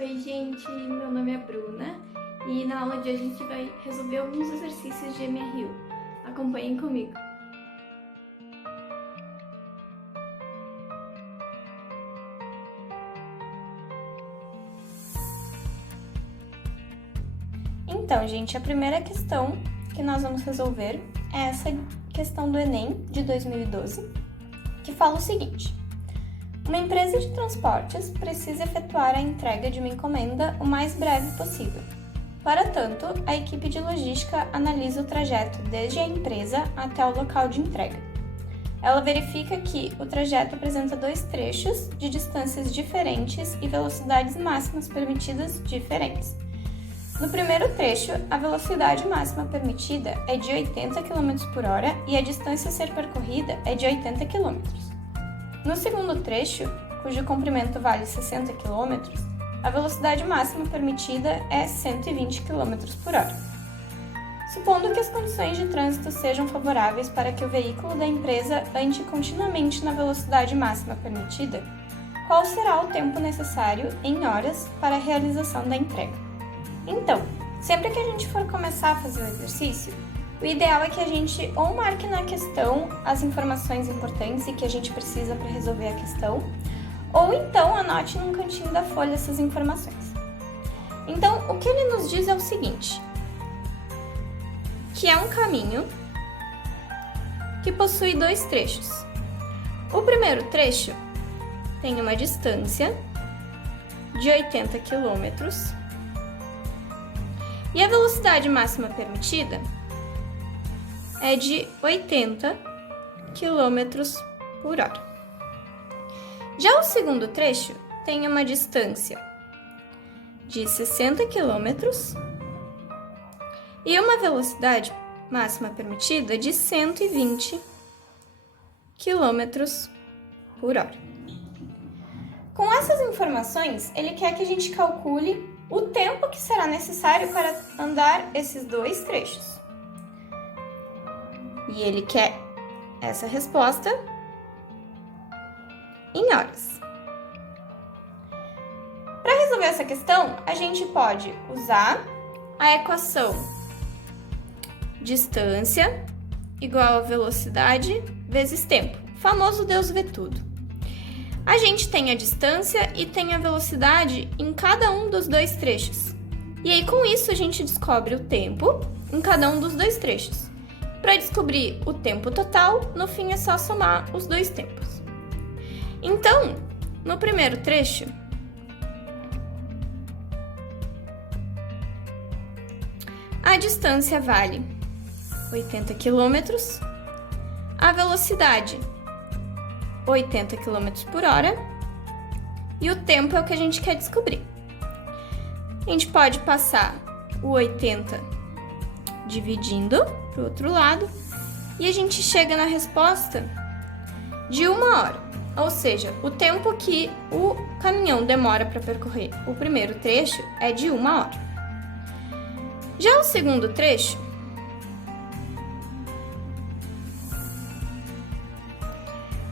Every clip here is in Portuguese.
Oi, gente, meu nome é Bruna e na aula de hoje a gente vai resolver alguns exercícios de MRU. Acompanhem comigo. Então, gente, a primeira questão que nós vamos resolver é essa questão do Enem de 2012, que fala o seguinte: uma empresa de transportes precisa efetuar a entrega de uma encomenda o mais breve possível. Para tanto, a equipe de logística analisa o trajeto desde a empresa até o local de entrega. Ela verifica que o trajeto apresenta dois trechos de distâncias diferentes e velocidades máximas permitidas diferentes. No primeiro trecho, a velocidade máxima permitida é de 80 km por hora e a distância a ser percorrida é de 80 km. No segundo trecho, cujo comprimento vale 60 km, a velocidade máxima permitida é 120 km por hora. Supondo que as condições de trânsito sejam favoráveis para que o veículo da empresa ande continuamente na velocidade máxima permitida, qual será o tempo necessário em horas para a realização da entrega? Então, sempre que a gente for começar a fazer o exercício, o ideal é que a gente ou marque na questão as informações importantes e que a gente precisa para resolver a questão, ou então anote num cantinho da folha essas informações. Então, o que ele nos diz é o seguinte: que é um caminho que possui dois trechos. O primeiro trecho tem uma distância de 80 km e a velocidade máxima permitida é de 80 km por hora. Já o segundo trecho tem uma distância de 60 km e uma velocidade máxima permitida de 120 km por hora. Com essas informações, ele quer que a gente calcule o tempo que será necessário para andar esses dois trechos. E ele quer essa resposta em horas. Para resolver essa questão, a gente pode usar a equação distância igual a velocidade vezes tempo, o famoso Deus vê tudo. A gente tem a distância e tem a velocidade em cada um dos dois trechos. E aí, com isso, a gente descobre o tempo em cada um dos dois trechos. Para descobrir o tempo total, no fim é só somar os dois tempos. Então, no primeiro trecho, a distância vale 80 km, a velocidade 80 km por hora e o tempo é o que a gente quer descobrir. A gente pode passar o 80 dividindo para o outro lado e a gente chega na resposta de 1 hora, ou seja, o tempo que o caminhão demora para percorrer o primeiro trecho é de 1 hora. Já o segundo trecho,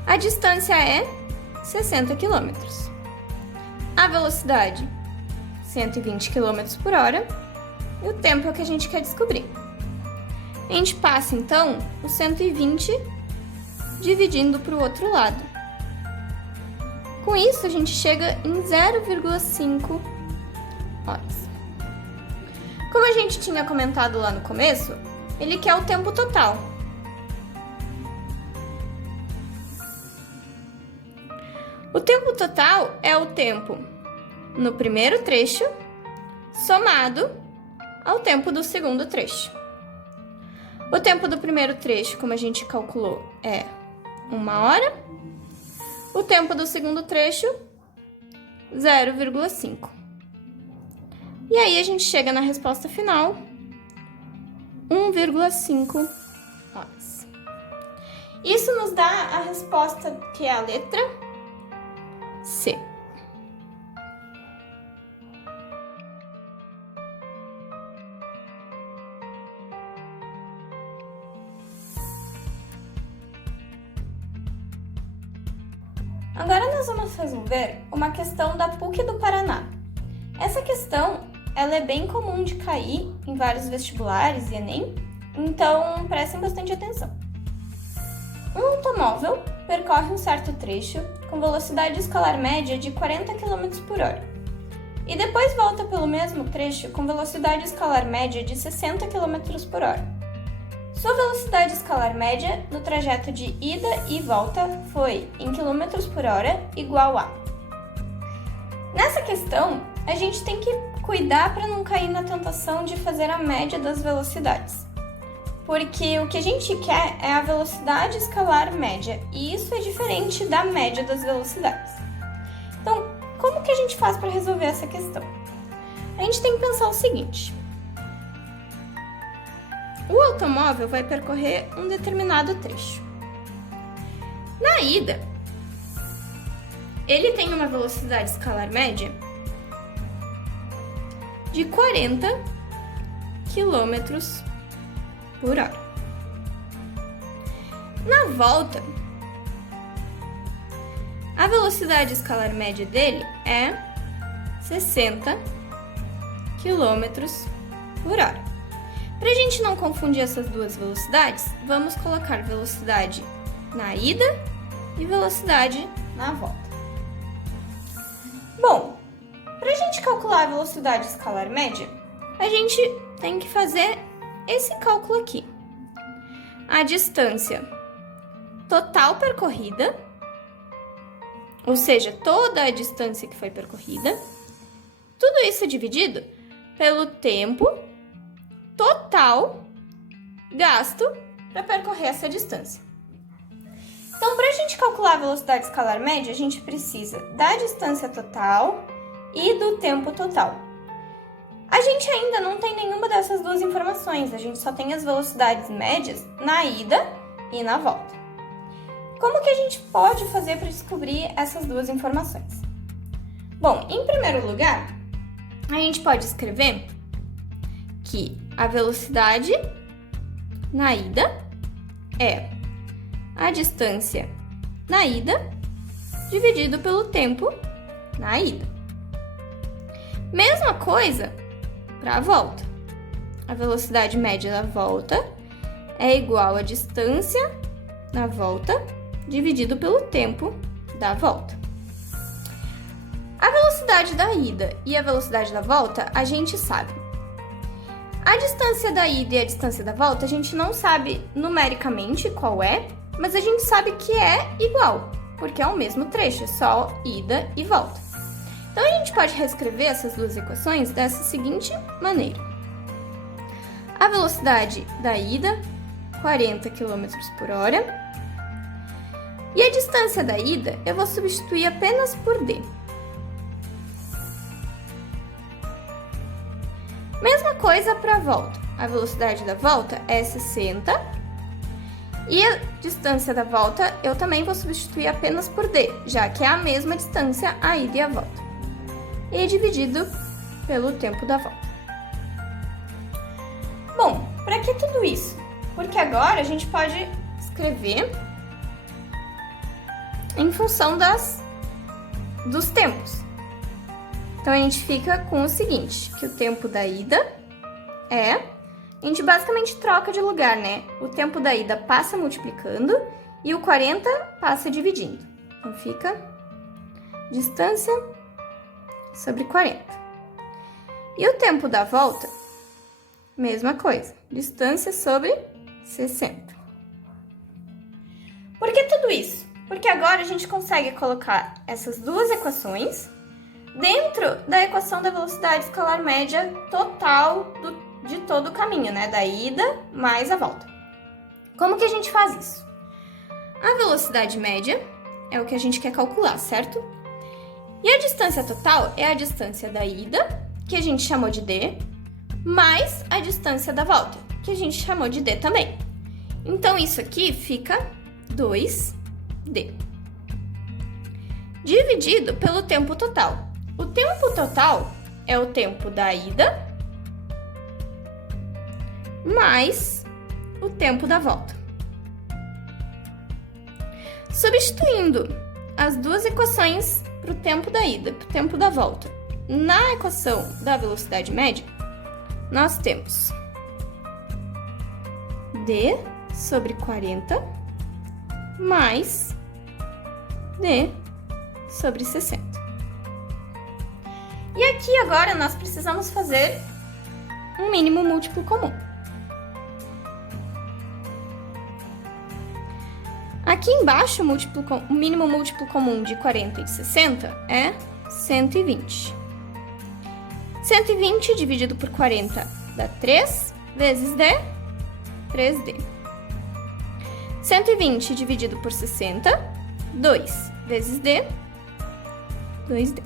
a distância é 60 km, a velocidade 120 km por hora e o tempo é o que a gente quer descobrir. A gente passa então o 120 dividindo para o outro lado. Com isso a gente chega em 0,5 horas. Como a gente tinha comentado lá no começo, ele quer o tempo total. O tempo total é o tempo no primeiro trecho somado ao tempo do segundo trecho. O tempo do primeiro trecho, como a gente calculou, é 1 hora. O tempo do segundo trecho, 0,5. E aí a gente chega na resposta final, 1,5 horas. Isso nos dá a resposta que é a letra C. Agora nós vamos resolver uma questão da PUC do Paraná, Essa questão, ela é bem comum de cair em vários vestibulares e Enem, então prestem bastante atenção. Um automóvel percorre um certo trecho com velocidade escalar média de 40 km por hora e depois volta pelo mesmo trecho com velocidade escalar média de 60 km por hora. Sua velocidade escalar média no trajeto de ida e volta foi, em km por hora, igual a... Nessa questão, a gente tem que cuidar para não cair na tentação de fazer a média das velocidades. Porque o que a gente quer é a velocidade escalar média, e isso é diferente da média das velocidades. Então, como que a gente faz para resolver essa questão? A gente tem que pensar o seguinte: o automóvel vai percorrer um determinado trecho. Na ida, ele tem uma velocidade escalar média de 40 km por hora. Na volta, a velocidade escalar média dele é 60 km por hora. Para a gente não confundir essas duas velocidades, vamos colocar velocidade na ida e velocidade na volta. Bom, para a gente calcular a velocidade escalar média, a gente tem que fazer esse cálculo aqui. A distância total percorrida, ou seja, toda a distância que foi percorrida, tudo isso é dividido pelo tempo total gasto para percorrer essa distância. Então, para a gente calcular a velocidade escalar média, a gente precisa da distância total e do tempo total. A gente ainda não tem nenhuma dessas duas informações, a gente só tem as velocidades médias na ida e na volta. Como que a gente pode fazer para descobrir essas duas informações? Bom, em primeiro lugar, a gente pode escrever que a velocidade na ida é a distância na ida dividido pelo tempo na ida. Mesma coisa para a volta. A velocidade média da volta é igual à distância na volta dividido pelo tempo da volta. A velocidade da ida e a velocidade da volta a gente sabe. A distância da ida e a distância da volta a gente não sabe numericamente qual é, mas a gente sabe que é igual, porque é o mesmo trecho, é só ida e volta. Então a gente pode reescrever essas duas equações dessa seguinte maneira. A velocidade da ida, 40 km por hora, e a distância da ida eu vou substituir apenas por d. Mesma coisa para a volta. A velocidade da volta é 60 e a distância da volta eu também vou substituir apenas por d, já que é a mesma distância a ida e a volta. E dividido pelo tempo da volta. Bom, para que tudo isso? Porque agora a gente pode escrever em função dos tempos. Então, a gente fica com o seguinte, que o tempo da ida a gente basicamente troca de lugar, né? O tempo da ida passa multiplicando e o 40 passa dividindo. Então, fica distância sobre 40. E o tempo da volta, mesma coisa, distância sobre 60. Por que tudo isso? Porque agora a gente consegue colocar essas duas equações dentro da equação da velocidade escalar média total de todo o caminho, né? Da ida mais a volta. Como que a gente faz isso? A velocidade média é o que a gente quer calcular, certo? E a distância total é a distância da ida, que a gente chamou de d, mais a distância da volta, que a gente chamou de d também. Então, isso aqui fica 2d. Dividido pelo tempo total. O tempo total é o tempo da ida mais o tempo da volta. Substituindo as duas equações para o tempo da ida e para o tempo da volta na equação da velocidade média, nós temos d sobre 40 mais d sobre 60. E aqui agora nós precisamos fazer um mínimo múltiplo comum. Aqui embaixo, o mínimo múltiplo comum de 40 e de 60 é 120. 120 dividido por 40 dá 3 vezes d, 3d. 120 dividido por 60, 2 vezes d, 2d.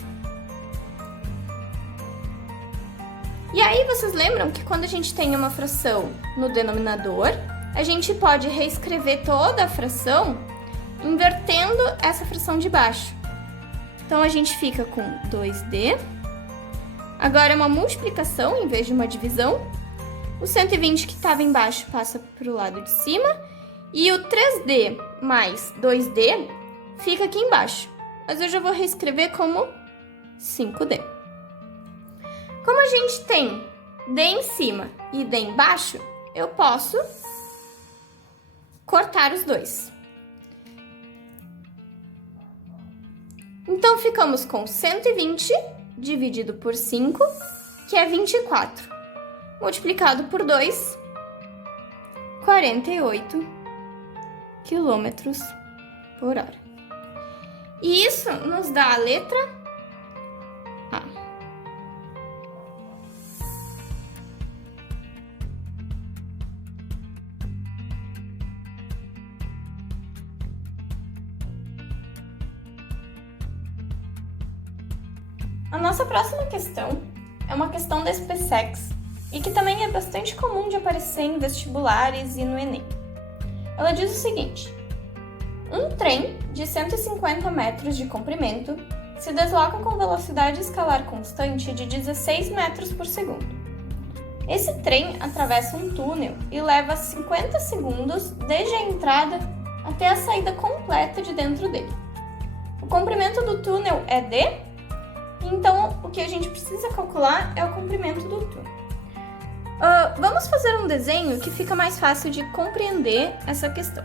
E aí, vocês lembram que quando a gente tem uma fração no denominador, a gente pode reescrever toda a fração invertendo essa fração de baixo. Então, a gente fica com 2d. Agora, é uma multiplicação em vez de uma divisão. O 120 que estava embaixo passa para o lado de cima. E o 3d mais 2d fica aqui embaixo. Mas eu já vou reescrever como 5d. Como a gente tem d em cima e d embaixo, eu posso cortar os dois. Então, ficamos com 120 dividido por 5, que é 24. Multiplicado por 2, 48 quilômetros por hora. E isso nos dá a letra A. A nossa próxima questão é uma questão da SpaceX e que também é bastante comum de aparecer em vestibulares e no Enem. Ela diz o seguinte: um trem de 150 metros de comprimento se desloca com velocidade escalar constante de 16 metros por segundo. Esse trem atravessa um túnel e leva 50 segundos desde a entrada até a saída completa de dentro dele. O comprimento do túnel é d, então o que a gente precisa calcular é o comprimento do túnel. Vamos fazer um desenho que fica mais fácil de compreender essa questão.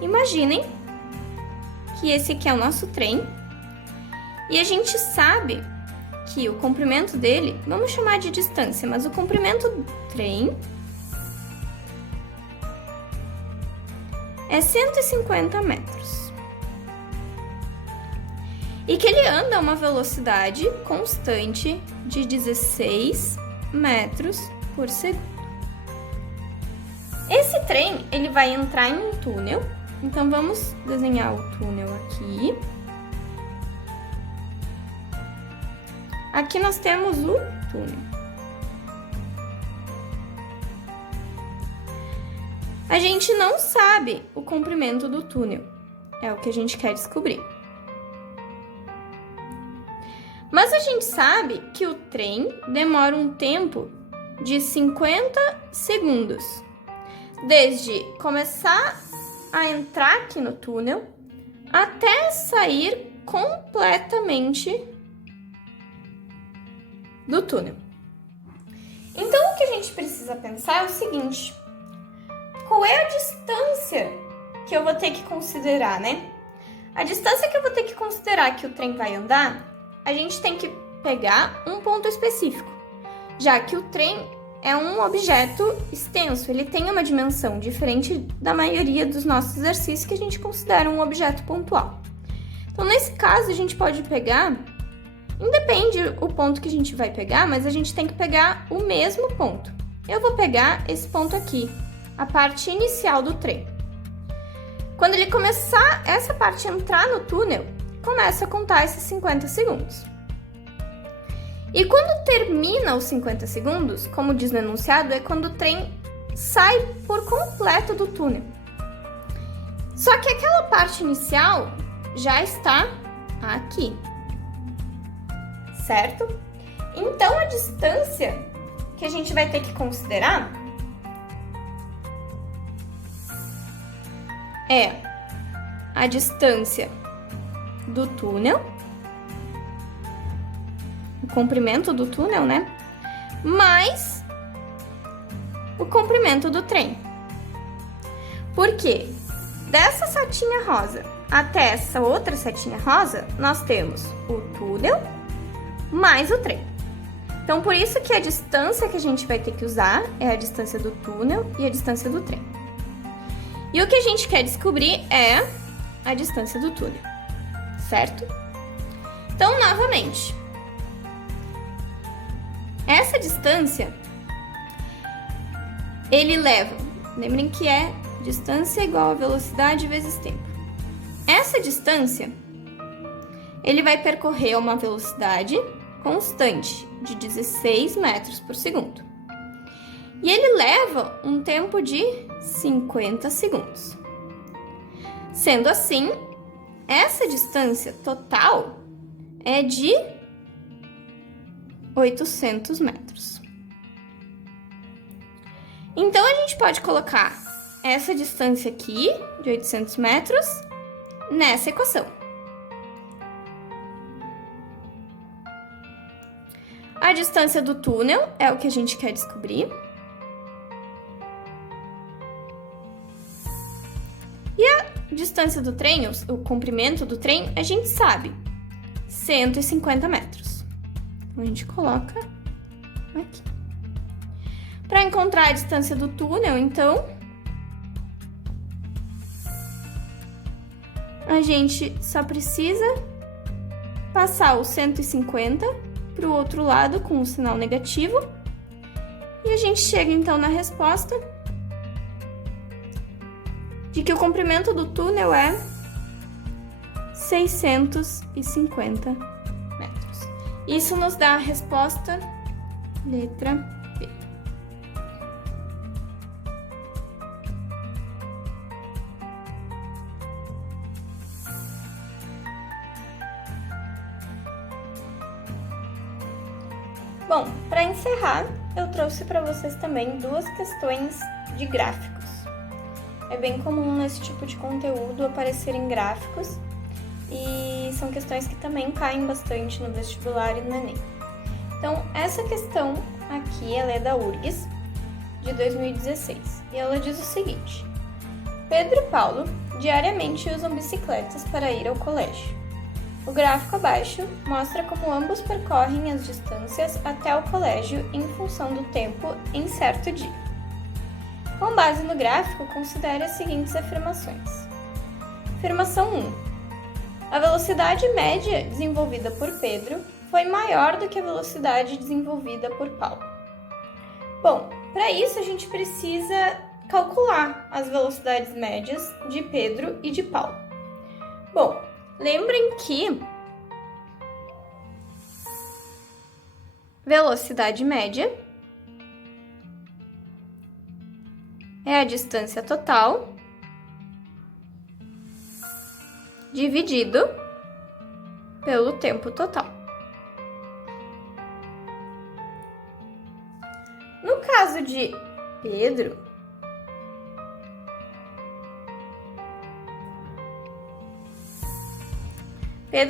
Imaginem que esse aqui é o nosso trem e a gente sabe que o comprimento dele, vamos chamar de distância, mas o comprimento do trem é 150 metros. E que ele anda a uma velocidade constante de 16 metros por segundo. Esse trem, ele vai entrar em um túnel. Então, vamos desenhar o túnel aqui. Aqui nós temos o túnel. A gente não sabe o comprimento do túnel. É o que a gente quer descobrir. Mas a gente sabe que o trem demora um tempo de 50 segundos. Desde começar a entrar aqui no túnel até sair completamente do túnel. Então, o que a gente precisa pensar é o seguinte: qual é a distância que eu vou ter que considerar, né? A distância que eu vou ter que considerar que o trem vai andar, a gente tem que pegar um ponto específico, já que o trem é um objeto extenso, ele tem uma dimensão diferente da maioria dos nossos exercícios que a gente considera um objeto pontual. Então, nesse caso, a gente pode pegar, independe o ponto que a gente vai pegar, mas a gente tem que pegar o mesmo ponto. Eu vou pegar esse ponto aqui, a parte inicial do trem. Quando ele começar, essa parte entrar no túnel, começa a contar esses 50 segundos. E quando termina os 50 segundos, como diz no enunciado, é quando o trem sai por completo do túnel. Só que aquela parte inicial já está aqui, certo? Então, a distância que a gente vai ter que considerar é a distância do túnel o comprimento do túnel, né? Mais o comprimento do trem. Por quê? Dessa setinha rosa até essa outra setinha rosa, nós temos o túnel mais o trem. Então, por isso que a distância que a gente vai ter que usar é a distância do túnel e a distância do trem. E o que a gente quer descobrir é a distância do túnel, certo? Então, novamente, essa distância, ele leva, lembrem que é distância igual a velocidade vezes tempo. Essa distância, ele vai percorrer uma velocidade constante de 16 metros por segundo. E ele leva um tempo de 50 segundos. Sendo assim, essa distância total é de 800 metros. Então, a gente pode colocar essa distância aqui, de 800 metros, nessa equação. A distância do túnel é o que a gente quer descobrir. E a distância do trem, o comprimento do trem, a gente sabe, 150 metros. Então, a gente coloca aqui. Para encontrar a distância do túnel, então, a gente só precisa passar o 150 para o outro lado com o sinal negativo. E a gente chega, então, na resposta de que o comprimento do túnel é 650 metros. Isso nos dá a resposta letra B. Bom, para encerrar, eu trouxe para vocês também duas questões de gráficos. É bem comum nesse tipo de conteúdo aparecerem gráficos e são questões que também caem bastante no vestibular e no Enem. Então, essa questão aqui, ela é da URGS, de 2016, e ela diz o seguinte: Pedro e Paulo diariamente usam bicicletas para ir ao colégio. O gráfico abaixo mostra como ambos percorrem as distâncias até o colégio em função do tempo em certo dia. Com base no gráfico, considere as seguintes afirmações. Afirmação 1. A velocidade média desenvolvida por Pedro foi maior do que a velocidade desenvolvida por Paulo. Bom, para isso a gente precisa calcular as velocidades médias de Pedro e de Paulo. Bom, lembrem que velocidade média é a distância total dividido pelo tempo total. No caso de Pedro,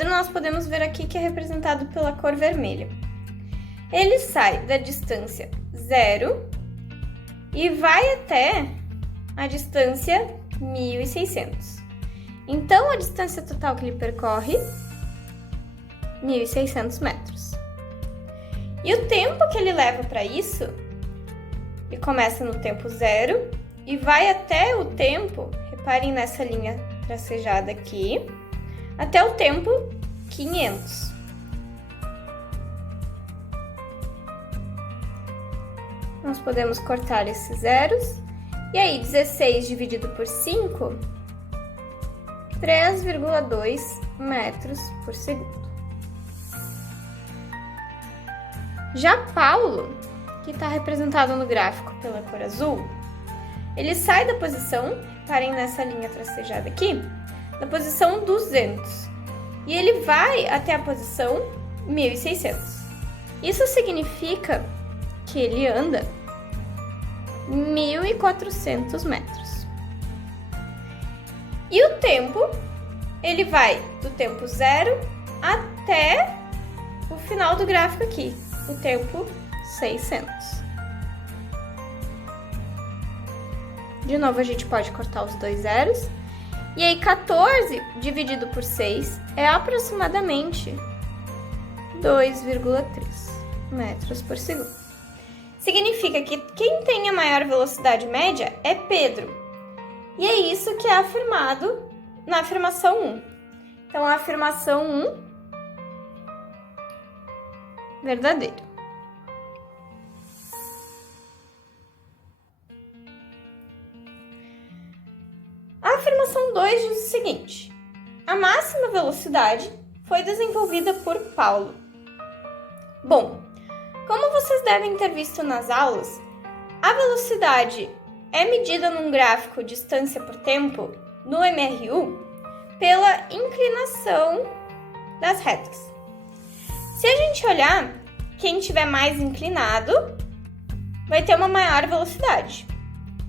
nós podemos ver aqui que é representado pela cor vermelha. Ele sai da distância 0 e vai até a distância 1.600. Então, a distância total que ele percorre, 1.600 metros. E o tempo que ele leva para isso, ele começa no tempo 0 e vai até o tempo, reparem nessa linha tracejada aqui, até o tempo 500. Nós podemos cortar esses zeros. E aí, 16 dividido por 5, 3,2 metros por segundo. Já Paulo, que está representado no gráfico pela cor azul, ele sai da posição, reparem nessa linha tracejada aqui, da posição 200. E ele vai até a posição 1.600. Isso significa que ele anda 1.400 metros. E o tempo, ele vai do tempo 0 até o final do gráfico aqui, o tempo 600. De novo, a gente pode cortar os dois zeros. E aí, 14 dividido por 6 é aproximadamente 2,3 metros por segundo. Significa que quem tem a maior velocidade média é Pedro. E é isso que é afirmado na afirmação 1. Então, a afirmação 1, verdadeiro. A afirmação 2 diz o seguinte: a máxima velocidade foi desenvolvida por Paulo. Bom, como vocês devem ter visto nas aulas, a velocidade é medida num gráfico distância por tempo, no MRU, pela inclinação das retas. Se a gente olhar, quem tiver mais inclinado vai ter uma maior velocidade.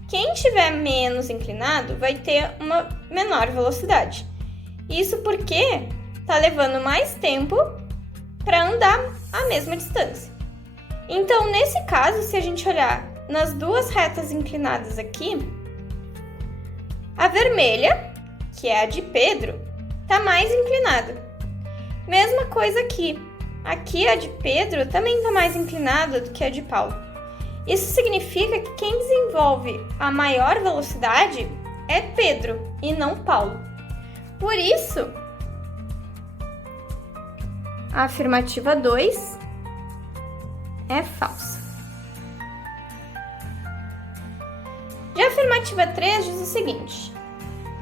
Quem tiver menos inclinado vai ter uma menor velocidade. Isso porque está levando mais tempo para andar a mesma distância. Então, nesse caso, se a gente olhar nas duas retas inclinadas aqui, a vermelha, que é a de Pedro, está mais inclinada. Mesma coisa aqui. Aqui a de Pedro também está mais inclinada do que a de Paulo. Isso significa que quem desenvolve a maior velocidade é Pedro e não Paulo. Por isso, a afirmativa 2 é falsa. Já a afirmativa 3 diz o seguinte: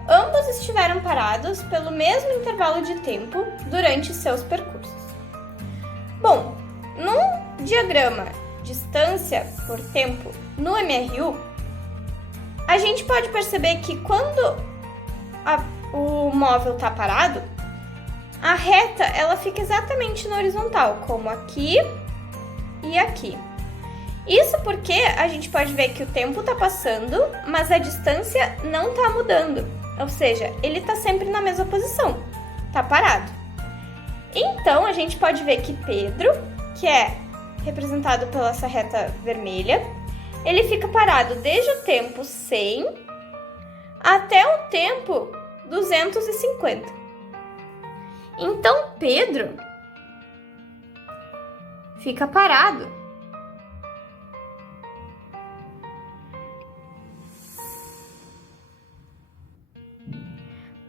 ambos estiveram parados pelo mesmo intervalo de tempo durante seus percursos. Bom, num diagrama distância por tempo no MRU, a gente pode perceber que quando o móvel está parado, a reta ela fica exatamente na horizontal, como aqui e aqui. Isso porque a gente pode ver que o tempo está passando, mas a distância não está mudando. Ou seja, ele está sempre na mesma posição, está parado. Então, a gente pode ver que Pedro, que é representado pela essa reta vermelha, ele fica parado desde o tempo 100 até o tempo 250. Então, Pedro fica parado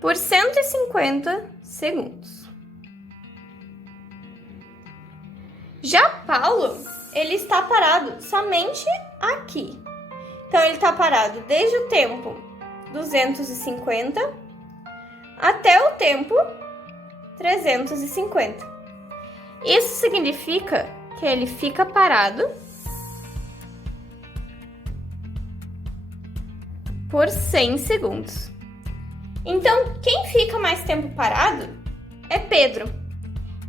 por 150 segundos. Já Paulo, ele está parado somente aqui. Então, ele está parado desde o tempo 250 até o tempo 350. Isso significa que ele fica parado por 100 segundos. Então, quem fica mais tempo parado é Pedro.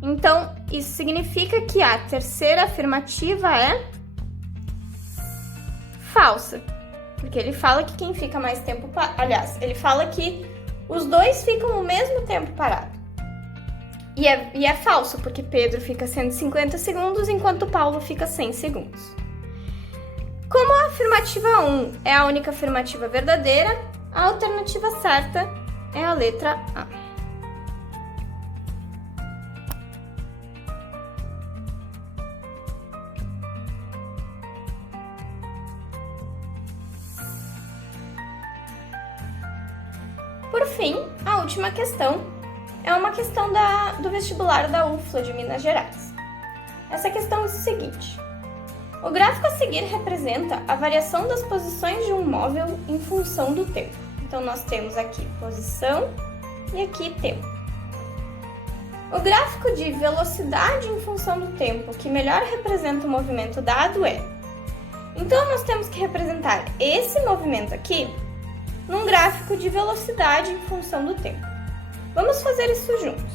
Então, isso significa que a terceira afirmativa é falsa. Porque ele fala que quem fica mais tempo parado... Aliás, ele fala que os dois ficam o mesmo tempo parado. E é falso, porque Pedro fica 150 segundos, enquanto Paulo fica 100 segundos. Como a afirmativa 1 é a única afirmativa verdadeira, a alternativa certa é a letra A. Por fim, a última questão é uma questão do vestibular da UFLA de Minas Gerais. Essa questão diz o seguinte: o gráfico a seguir representa a variação das posições de um móvel em função do tempo. Então, nós temos aqui posição e aqui tempo. O gráfico de velocidade em função do tempo que melhor representa o movimento dado é... Então, nós temos que representar esse movimento aqui num gráfico de velocidade em função do tempo. Vamos fazer isso juntos.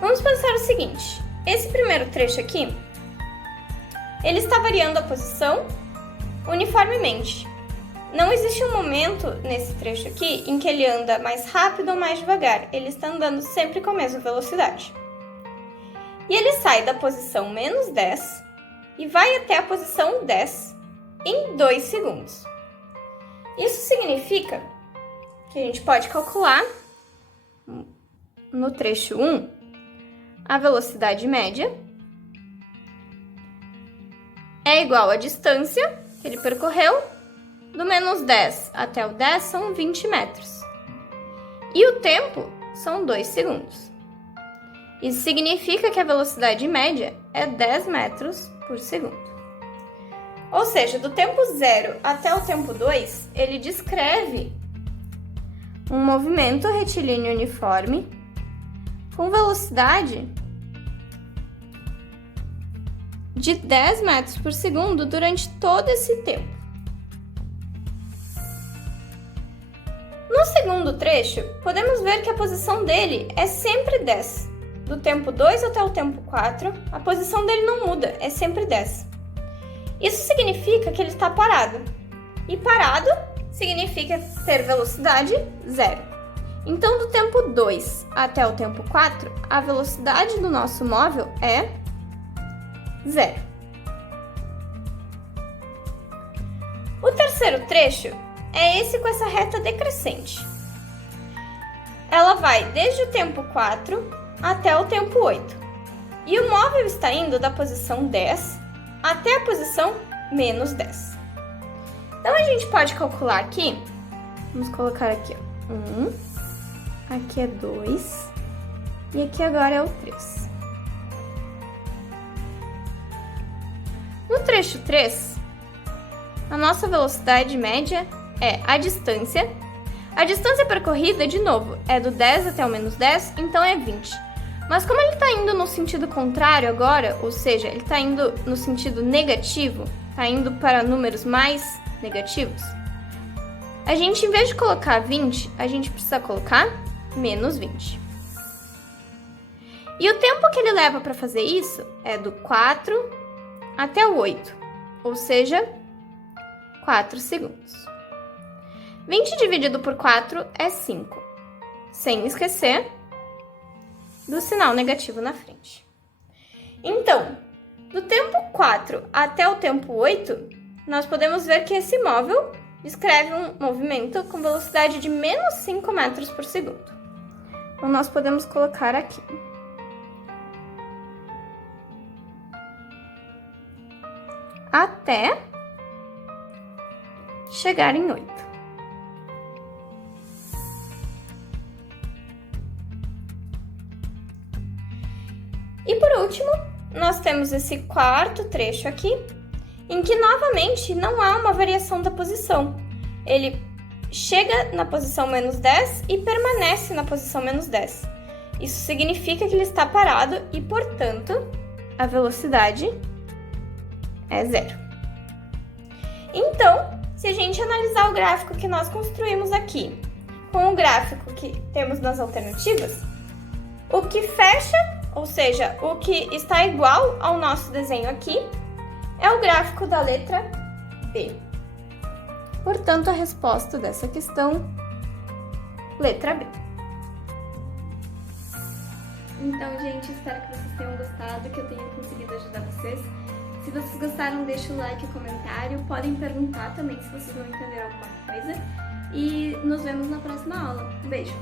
Vamos pensar o seguinte: esse primeiro trecho aqui, ele está variando a posição uniformemente. Não existe um momento nesse trecho aqui em que ele anda mais rápido ou mais devagar. Ele está andando sempre com a mesma velocidade. E ele sai da posição menos 10 e vai até a posição 10 em 2 segundos. Isso significa que a gente pode calcular no trecho 1 a velocidade média é igual à distância que ele percorreu. Do menos 10 até o 10 são 20 metros. E o tempo são 2 segundos. Isso significa que a velocidade média é 10 metros por segundo. Ou seja, do tempo 0 até o tempo 2, ele descreve um movimento retilíneo uniforme com velocidade de 10 metros por segundo durante todo esse tempo. No segundo trecho, podemos ver que a posição dele é sempre 10. Do tempo 2 até o tempo 4, a posição dele não muda, é sempre 10. Isso significa que ele está parado. E parado significa ter velocidade 0. Então, do tempo 2 até o tempo 4, a velocidade do nosso móvel é 0. O terceiro trecho é esse com essa reta decrescente. Ela vai desde o tempo 4 até o tempo 8. E o móvel está indo da posição 10 até a posição menos 10. Então, a gente pode calcular aqui. Vamos colocar aqui, ó. 1, aqui é 2 e aqui agora é o 3. No trecho 3, a nossa velocidade média é a distância. A distância percorrida, de novo, é do 10 até o menos 10, então é 20. Mas como ele está indo no sentido contrário agora, ou seja, ele está indo no sentido negativo, está indo para números mais negativos, a gente, em vez de colocar 20, a gente precisa colocar menos 20. E o tempo que ele leva para fazer isso é do 4 até o 8, ou seja, 4 segundos. 20 dividido por 4 é 5, sem esquecer do sinal negativo na frente. Então, do tempo 4 até o tempo 8, nós podemos ver que esse móvel descreve um movimento com velocidade de menos 5 metros por segundo. Então, nós podemos colocar aqui. Até chegar em 8. E por último, nós temos esse quarto trecho aqui, em que novamente não há uma variação da posição. Ele chega na posição menos 10 e permanece na posição menos 10. Isso significa que ele está parado e, portanto, a velocidade é 0. Então, se a gente analisar o gráfico que nós construímos aqui com o gráfico que temos nas alternativas, o que fecha, ou seja, o que está igual ao nosso desenho aqui, é o gráfico da letra B. Portanto, a resposta dessa questão, letra B. Então, gente, espero que vocês tenham gostado, que eu tenha conseguido ajudar vocês. Se vocês gostaram, deixa o like e o comentário. Podem perguntar também se vocês não entenderam alguma coisa. E nos vemos na próxima aula. Um beijo!